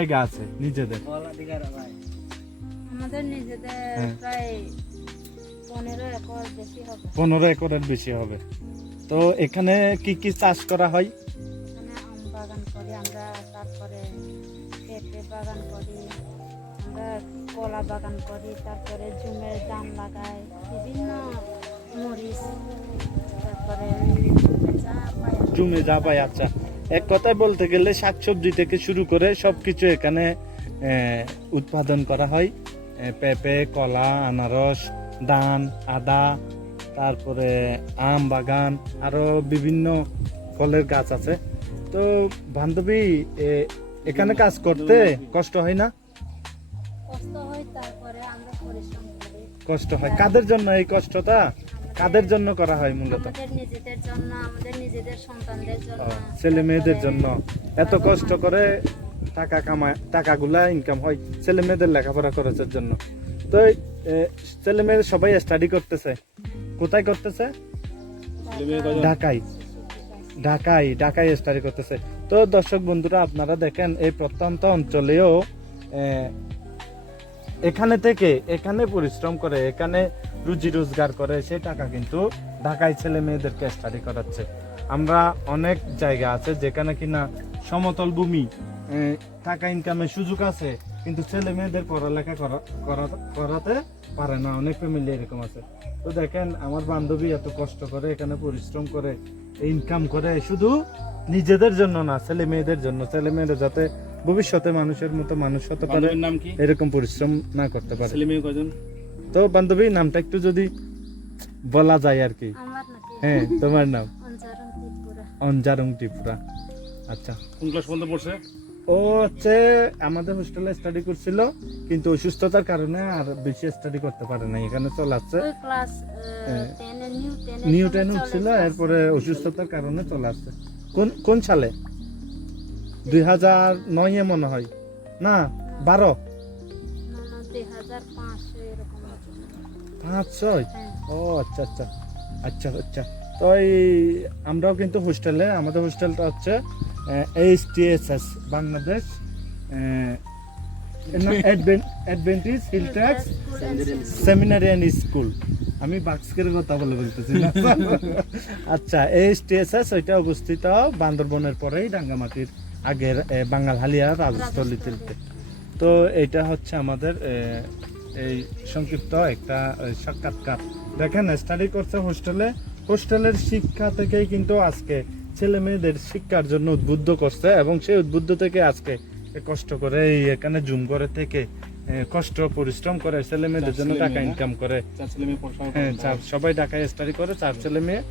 জায়গা আছে নিজেদের? আমাদের নিজেদের প্রায় 15 একর বেশি হবে। 15 একরের বেশি হবে। তো এখানে কি কি চাষ করা হয়? এখানে আম বাগান করি আমরা, তারপরে পেঁপে বাগান করি আমরা, কলা বাগান করি, তারপরে জুমের ধান লাগাই, বিভিন্ন মরিচ, তারপরে জুমে যা পাই। আচ্ছা, এক কথায় বলতে গেলে শাকসবজি থেকে শুরু করে সবকিছু এখানে উৎপাদন করা হয়। পেঁপে, কলা, আনারস, ধান, আদা, তারপরে আম বাগান, আরো বিভিন্ন ফলের গাছ আছে। তো বান্ধবী, এখানে কাজ করতে কষ্ট হয় না? কষ্ট হয়, তারপরে আমরা পরিশ্রম করি। কষ্ট হয় কাদের জন্য? এই কষ্টটা কাদের জন্য করা হয় মূলত? আমাদের নিজেদের জন্য, আমাদের নিজেদের সন্তানদের জন্য, ছেলে মেয়েদের জন্য। এত কষ্ট করে টাকা কামায়, টাকাগুলা ইনকাম হয় ছেলে মেয়েদের লেখাপড়া খরচের জন্য। তো ছেলে মেয়ে সবাই স্টাডি করতেছে। কোথায় করতেছে? ঢাকায়। ঢাকায় স্টাডি করতেছে। তো দর্শক বন্ধুরা, আপনারা দেখেন এই প্রত্যন্ত অঞ্চলেও এখানে পরিশ্রম করে, এখানে রুজি রোজগার করে, সেই টাকা কিন্তু ঢাকায় ছেলে মেয়েদেরকে স্টাডি করাচ্ছে। আমরা অনেক জায়গা আছে যেখানে কিনা সমতল ভূমি, টাকা ইনকামের সুযোগ আছে, কিন্তু ছেলে মেয়েদের পড়ালেখা করাতে পারে না। অনেক ফ্যামিলি এরকম আছে। তো দেখেন, আমার বান্ধবী এত কষ্ট করে, এখানে পরিশ্রম করে, ইনকাম করে, শুধু নিজেদের জন্য না, ছেলে মেয়েদের জন্য। ছেলে মেয়েরা যাতে ভবিষ্যতে মানুষের মতো মানুষ হতে পারে, এরকম পরিশ্রম না করতে পারে। ছেলে মেয়ে কয়জন? তো বান্ধবী, নামটা একটু যদি বলা যায় আর কি। আমার নাকি? হ্যাঁ, তোমার নাম? অঞ্জারং ত্রিপুরা। অঞ্জারং ত্রিপুরা। আচ্ছা, কোন ক্লাস পর্যন্ত পড়ছে? ও হচ্ছে আমাদের হোস্টেলে স্টাডি করছিল, কিন্তু অসুস্থতার কারণে আর বেশি স্টাডি করতে পারে না। এখানে চলে আসছে। ওই ক্লাস 10 এ নিউ 10 ছিল, এরপরে অসুস্থতার কারণে চলে আসছে। কোন সালে? 2009 মনে হয়, না 12? 2005 এরকম আছে। 5-6? হ্যাঁ। ও আচ্ছা আচ্ছা আচ্ছা আচ্ছা। তো আমরাও কিন্তু হোস্টেলে, আমাদের হোস্টেলটা হচ্ছে HTSS Bangladesh Adventist hill tracts seminary and school. আমি বাক্সের কথা বলতেছি না। আচ্ছা, HTSS ওইটা অবস্থিত বান্দরবনের পরেই রাঙ্গামাটির আগের বাঙাল হালিয়া রাজস্থলীতে। তো এটা হচ্ছে আমাদের এই সংক্ষিপ্ত একটা সাক্ষাৎকার। দেখেন, স্টাডি করছে হোস্টেলে, হোস্টেলের শিক্ষা থেকেই কিন্তু আজকে ছেলে মেয়েদের শিক্ষার জন্য উদ্বুদ্ধ করছে, এবং সেই উদ্বুদ্ধ থেকে আজকে কষ্ট করে এখানে জুম করে থেকে কষ্ট পরিশ্রম করে ছেলে মেয়েদের জন্য টাকা ইনকাম করে। চার ছেলে মেয়ে পড়াশোনা হ্যাঁ, সবাই ঢাকায় স্টাডি করে, 4 ছেলে মেয়ে।